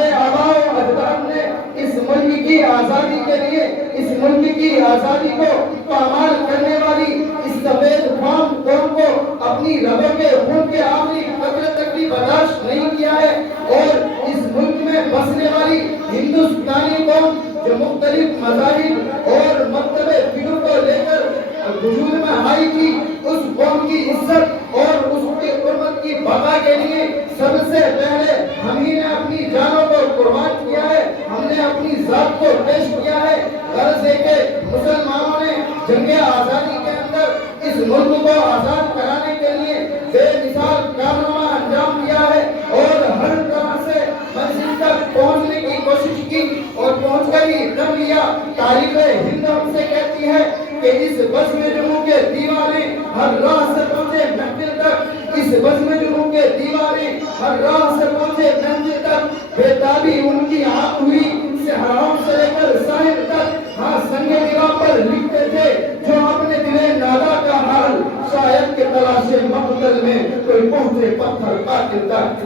ہمارے آباء و اجداد نے اس ملک کی آزادی کے لیے، اس ملک کی آزادی کو پامال کرنے والی اس سفید قوم کو اپنی رگوں کے خون کے آخری قطرے تک بھی برداشت نہیں کیا ہے، اور اس ملک میں بسنے والی ہندوستانی قوم جو مختلف مذاہب اور مکتب فکر کو لے کر وجود میں آئی تھی، اس قوم کی عزت اور اس کی حرمت کی بقا کے لیے سب سے پہلے ہم ہی نے اپنی جانوں کو قربان کیا ہے، ہم نے اپنی ذات کو پیش کیا ہے۔ غرض ہے کہ مسلمانوں نے جنگ آزادی کے اندر اس ملک کو آزاد کرانے کے لیے بے مثال کارنامہ انجام دیا ہے، اور ہر طرح سے منزل تک پہنچنے کی کوشش کی، اور پہنچ کر ہی کر لیا۔ تاریخ ہند ہم سے کہتی ہے کہ اس بزم جموں کے دیوانے ہر راہ سے پہنچے منزل تک، اس بزم جموں کے دیوانے ہر راہ سے پہنچے منزل تک، بےتابی ان کی آنکھ ہوئی صحراؤں سے لے کر ساحل تک، ہاں سنگ نگاہ پر لکھتے تھے جو اپنے دل نادا کا حال، شاید کہ تلاش مقتل میں کوئی پہنچے پتھر قاتل تک۔